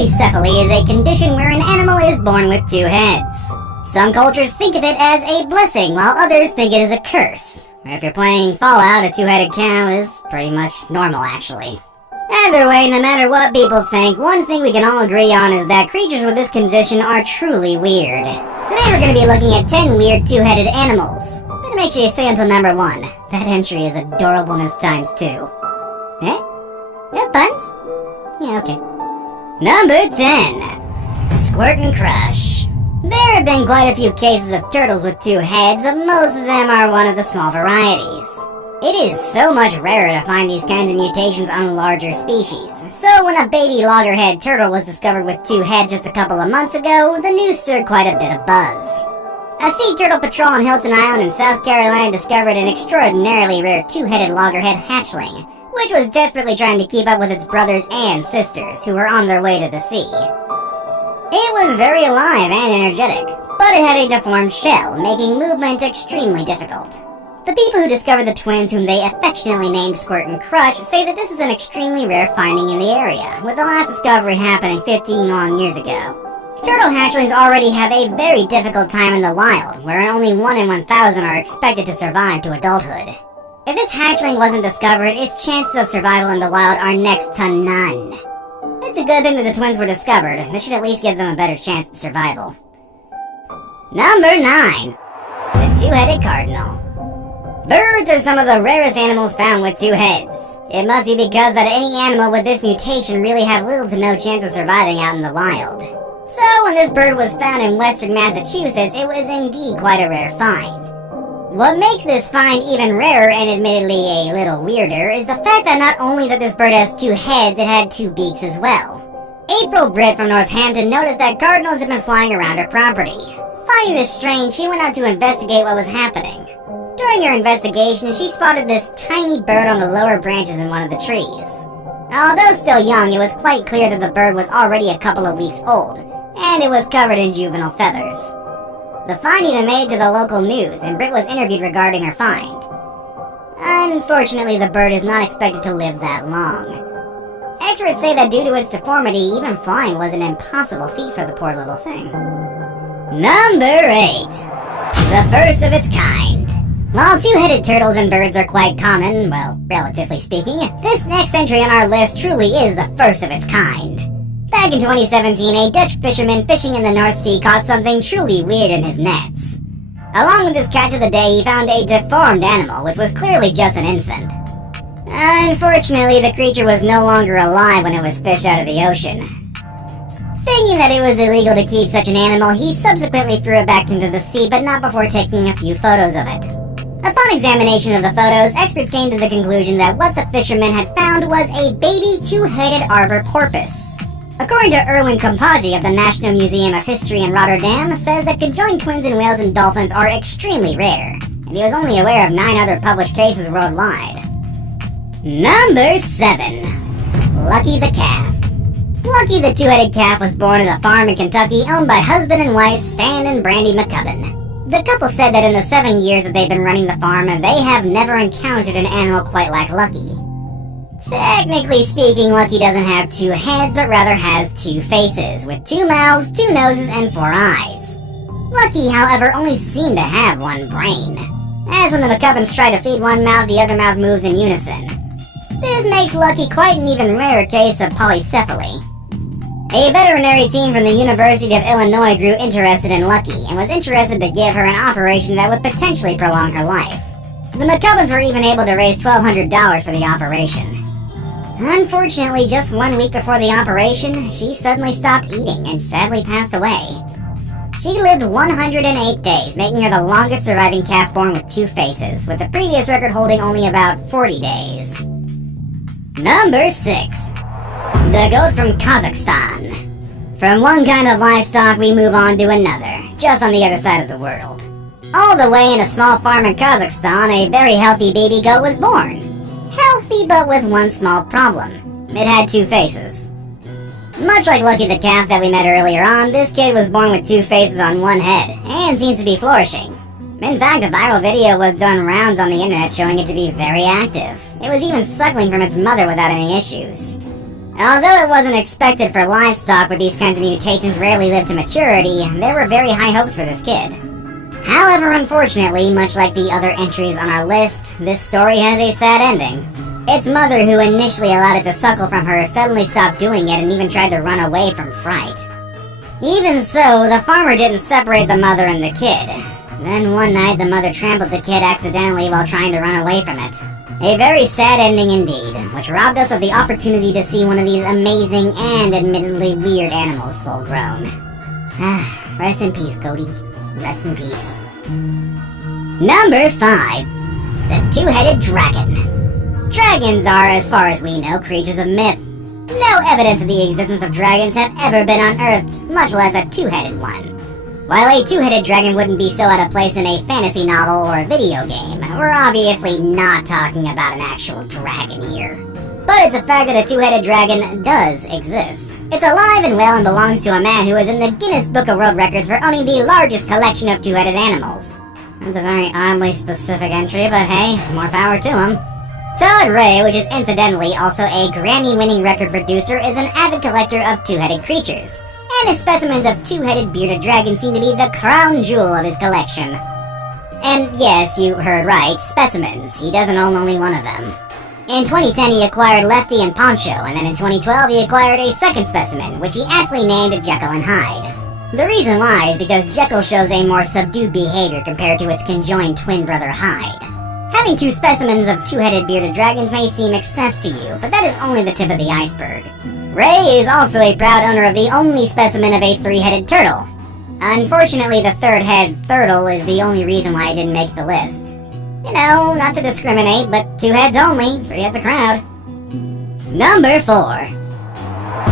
Polycephaly is a condition where an animal is born with two heads. Some cultures think of it as a blessing, while others think it is a curse. If you're playing Fallout, a two-headed cow is pretty much normal, actually. Either way, no matter what people think, one thing we can all agree on is that creatures with this condition are truly weird. Today we're going to be looking at 10 weird two-headed animals. Better make sure you stay until number 1. That entry is adorableness times 2. Eh? Yeah, buns? Yeah, okay. Number 10. Squirt and Crush. There have been quite a few cases of turtles with two heads, but most of them are one of the small varieties. It is so much rarer to find these kinds of mutations on larger species. So when a baby loggerhead turtle was discovered with two heads just a couple of months ago, the news stirred quite a bit of buzz. A sea turtle patrol on Hilton Island in South Carolina discovered an extraordinarily rare two-headed loggerhead hatchling, which was desperately trying to keep up with its brothers and sisters, who were on their way to the sea. It was very alive and energetic, but it had a deformed shell, making movement extremely difficult. The people who discovered the twins, whom they affectionately named Squirt and Crush, say that this is an extremely rare finding in the area, with the last discovery happening 15 long years ago. Turtle hatchlings already have a very difficult time in the wild, where only 1 in 1,000 are expected to survive to adulthood. If this hatchling wasn't discovered, its chances of survival in the wild are next to none. It's a good thing that the twins were discovered. This should at least give them a better chance at survival. Number 9. The two-headed cardinal. Birds are some of the rarest animals found with two heads. It must be because that any animal with this mutation really have little to no chance of surviving out in the wild. So when this bird was found in western Massachusetts, it was indeed quite a rare find. What makes this find even rarer and admittedly a little weirder is the fact that not only that this bird has two heads, it had two beaks as well. April Britt from Northampton noticed that cardinals had been flying around her property. Finding this strange, she went out to investigate what was happening. During her investigation, she spotted this tiny bird on the lower branches in one of the trees. Although still young, it was quite clear that the bird was already a couple of weeks old, and it was covered in juvenile feathers. The find even made it to the local news, and Britt was interviewed regarding her find. Unfortunately, the bird is not expected to live that long. Experts say that due to its deformity, even flying was an impossible feat for the poor little thing. Number 8. The first of its kind. While two-headed turtles and birds are quite common, well, relatively speaking, this next entry on our list truly is the first of its kind. Back in 2017, a Dutch fisherman fishing in the North Sea caught something truly weird in his nets. Along with his catch of the day, he found a deformed animal, which was clearly just an infant. Unfortunately, the creature was no longer alive when it was fished out of the ocean. Thinking that it was illegal to keep such an animal, he subsequently threw it back into the sea, but not before taking a few photos of it. Upon examination of the photos, experts came to the conclusion that what the fisherman had found was a baby two-headed arbor porpoise. According to Erwin Kompagi of the National Museum of History in Rotterdam, says that conjoined twins in whales and dolphins are extremely rare, and he was only aware of 9 other published cases worldwide. Number 7. Lucky the Calf. Lucky the two-headed calf was born at a farm in Kentucky owned by husband and wife Stan and Brandy McCubbin. The couple said that in the 7 years that they've been running the farm, they have never encountered an animal quite like Lucky. Technically speaking, Lucky doesn't have 2 heads, but rather has 2 faces, with 2 mouths, 2 noses, and 4 eyes. Lucky, however, only seemed to have 1 brain. As when the McCubbins try to feed one mouth, the other mouth moves in unison. This makes Lucky quite an even rarer case of polycephaly. A veterinary team from the University of Illinois grew interested in Lucky and was interested to give her an operation that would potentially prolong her life. The McCubbins were even able to raise $1,200 for the operation. Unfortunately, just 1 week before the operation, she suddenly stopped eating and sadly passed away. She lived 108 days, making her the longest surviving calf born with 2 faces, with the previous record holding only about 40 days. Number 6. The goat from Kazakhstan. From one kind of livestock, we move on to another, just on the other side of the world. All the way in a small farm in Kazakhstan, a very healthy baby goat was born. Healthy, but with one small problem. It had 2 faces. Much like Lucky the calf that we met earlier on, this kid was born with 2 faces on 1 head, and seems to be flourishing. In fact, a viral video was done rounds on the internet showing it to be very active. It was even suckling from its mother without any issues. Although it wasn't expected for livestock with these kinds of mutations rarely live to maturity, there were very high hopes for this kid. However, unfortunately, much like the other entries on our list, this story has a sad ending. Its mother, who initially allowed it to suckle from her, suddenly stopped doing it and even tried to run away from fright. Even so, the farmer didn't separate the mother and the kid. Then one night, the mother trampled the kid accidentally while trying to run away from it. A very sad ending indeed, which robbed us of the opportunity to see one of these amazing and admittedly weird animals full grown. Rest in peace, Cody. Rest in peace. Number 5. The Two-Headed Dragon. Dragons are, as far as we know, creatures of myth. No evidence of the existence of dragons have ever been unearthed, much less a two-headed one. While a two-headed dragon wouldn't be so out of place in a fantasy novel or video game, we're obviously not talking about an actual dragon here. But it's a fact that a two-headed dragon does exist. It's alive and well and belongs to a man who is in the Guinness Book of World Records for owning the largest collection of two-headed animals. That's a very oddly specific entry, but hey, more power to him. Todd Ray, which is incidentally also a Grammy-winning record producer, is an avid collector of two-headed creatures, and his specimens of two-headed bearded dragons seem to be the crown jewel of his collection. And yes, you heard right, specimens. He doesn't own only one of them. In 2010 he acquired Lefty and Poncho, and then in 2012 he acquired a second specimen, which he aptly named Jekyll and Hyde. The reason why is because Jekyll shows a more subdued behavior compared to its conjoined twin brother Hyde. Having two specimens of two-headed bearded dragons may seem excess to you, but that is only the tip of the iceberg. Ray is also a proud owner of the only specimen of a three-headed turtle. Unfortunately, the third-head turtle is the only reason why it didn't make the list. You know, not to discriminate, but two heads only, three heads a crowd. Number 4.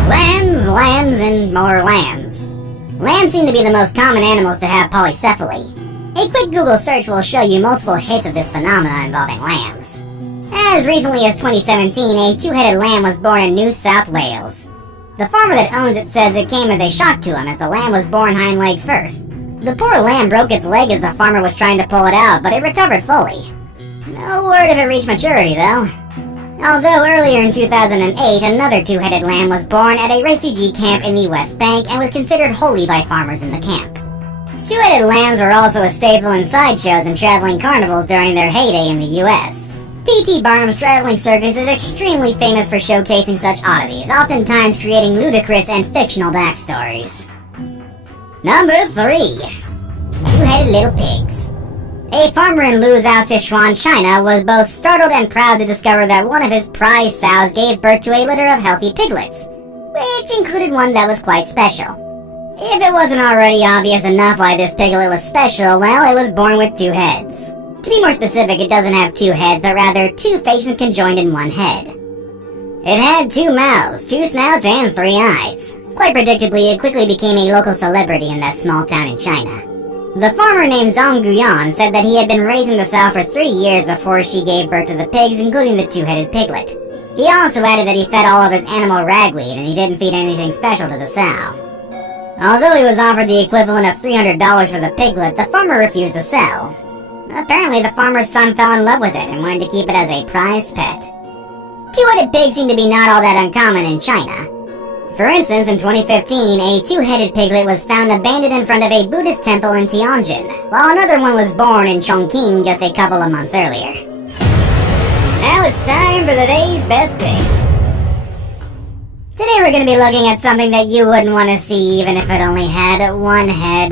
Lambs, lambs, and more lambs. Lambs seem to be the most common animals to have polycephaly. A quick Google search will show you multiple hits of this phenomena involving lambs. As recently as 2017, a two-headed lamb was born in New South Wales. The farmer that owns it says it came as a shock to him as the lamb was born hind legs first. The poor lamb broke its leg as the farmer was trying to pull it out, but it recovered fully. No word if it reached maturity, though. Although earlier in 2008, another two-headed lamb was born at a refugee camp in the West Bank and was considered holy by farmers in the camp. Two-headed lambs were also a staple in sideshows and traveling carnivals during their heyday in the US. P.T. Barnum's Traveling Circus is extremely famous for showcasing such oddities, oftentimes creating ludicrous and fictional backstories. Number 3. Two-headed little pigs. A farmer in Luzhou, Sichuan, China was both startled and proud to discover that one of his prize sows gave birth to a litter of healthy piglets, which included one that was quite special. If it wasn't already obvious enough why this piglet was special, well, it was born with two heads. To be more specific, it doesn't have two heads, but rather two faces conjoined in one head. It had two mouths, two snouts, and three eyes. Quite predictably, it quickly became a local celebrity in that small town in China. The farmer named Zhang Guyan said that he had been raising the sow for 3 years before she gave birth to the pigs, including the two-headed piglet. He also added that he fed all of his animal ragweed, and he didn't feed anything special to the sow. Although he was offered the equivalent of $300 for the piglet, the farmer refused to sell. Apparently, the farmer's son fell in love with it and wanted to keep it as a prized pet. Two-headed pigs seem to be not all that uncommon in China. For instance, in 2015, a two-headed piglet was found abandoned in front of a Buddhist temple in Tianjin, while another one was born in Chongqing just a couple of months earlier. Now it's time for the day's best pick. Today we're going to be looking at something that you wouldn't want to see even if it only had one head.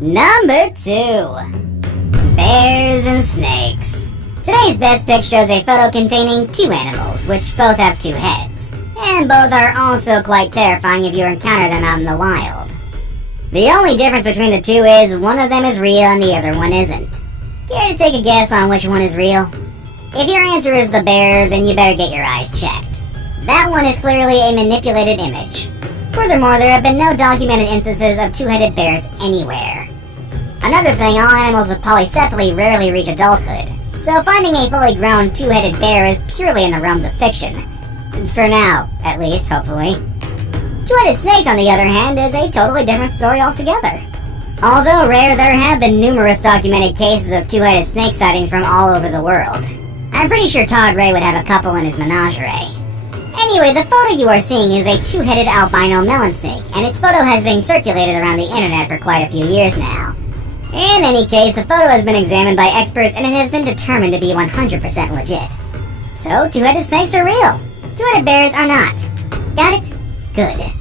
Number 2. Bears and snakes. Today's best pick shows a photo containing two animals, which both have two heads. And both are also quite terrifying if you encounter them out in the wild. The only difference between the two is one of them is real and the other one isn't. Care to take a guess on which one is real? If your answer is the bear, then you better get your eyes checked. That one is clearly a manipulated image. Furthermore, there have been no documented instances of two-headed bears anywhere. Another thing, all animals with polycephaly rarely reach adulthood, so finding a fully grown two-headed bear is purely in the realms of fiction. For now, at least, hopefully. Two-headed snakes, on the other hand, is a totally different story altogether. Although rare, there have been numerous documented cases of two-headed snake sightings from all over the world. I'm pretty sure Todd Ray would have a couple in his menagerie. Anyway, the photo you are seeing is a two-headed albino melon snake, and its photo has been circulated around the internet for quite a few years now. In any case, the photo has been examined by experts and it has been determined to be 100% legit. So, two-headed snakes are real. Two-headed bears are not. Got it? Good.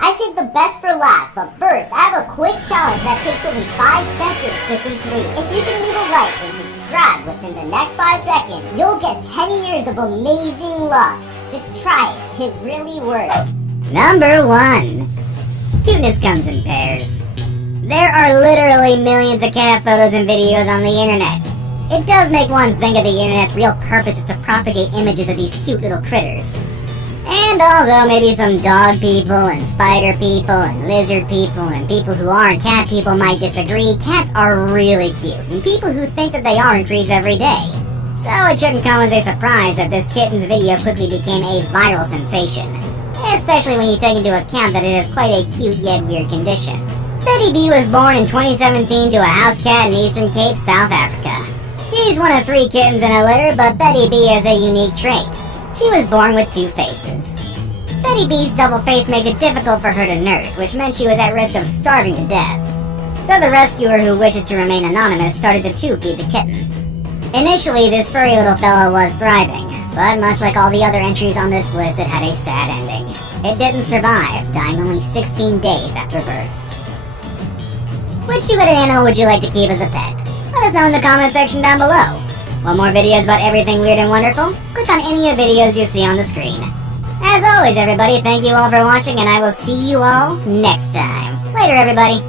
I saved the best for last, but first, I have a quick challenge that takes only 5 seconds to complete. If you can leave a like and subscribe within the next 5 seconds, you'll get 10 years of amazing luck. Just try it. It really works. Number 1. Cuteness comes in pairs. There are literally millions of cat photos and videos on the internet. It does make one think of the internet's real purpose is to propagate images of these cute little critters. And although maybe some dog people and spider people and lizard people and people who aren't cat people might disagree, cats are really cute, and people who think that they are increase every day. So it shouldn't come as a surprise that this kitten's video quickly became a viral sensation, especially when you take into account that it is quite a cute yet weird condition. Betty B was born in 2017 to a house cat in Eastern Cape, South Africa. She's one of 3 kittens in a litter, but Betty B has a unique trait. She was born with 2 faces. Betty B's double face makes it difficult for her to nurse, which meant she was at risk of starving to death. So the rescuer, who wishes to remain anonymous, started to tube-feed the kitten. Initially, this furry little fellow was thriving, but much like all the other entries on this list, it had a sad ending. It didn't survive, dying only 16 days after birth. Which two-headed animal would you like to keep as a pet? Let us know in the comment section down below. Want more videos about everything weird and wonderful? Click on any of the videos you see on the screen. As always, everybody, thank you all for watching, and I will see you all next time. Later, everybody.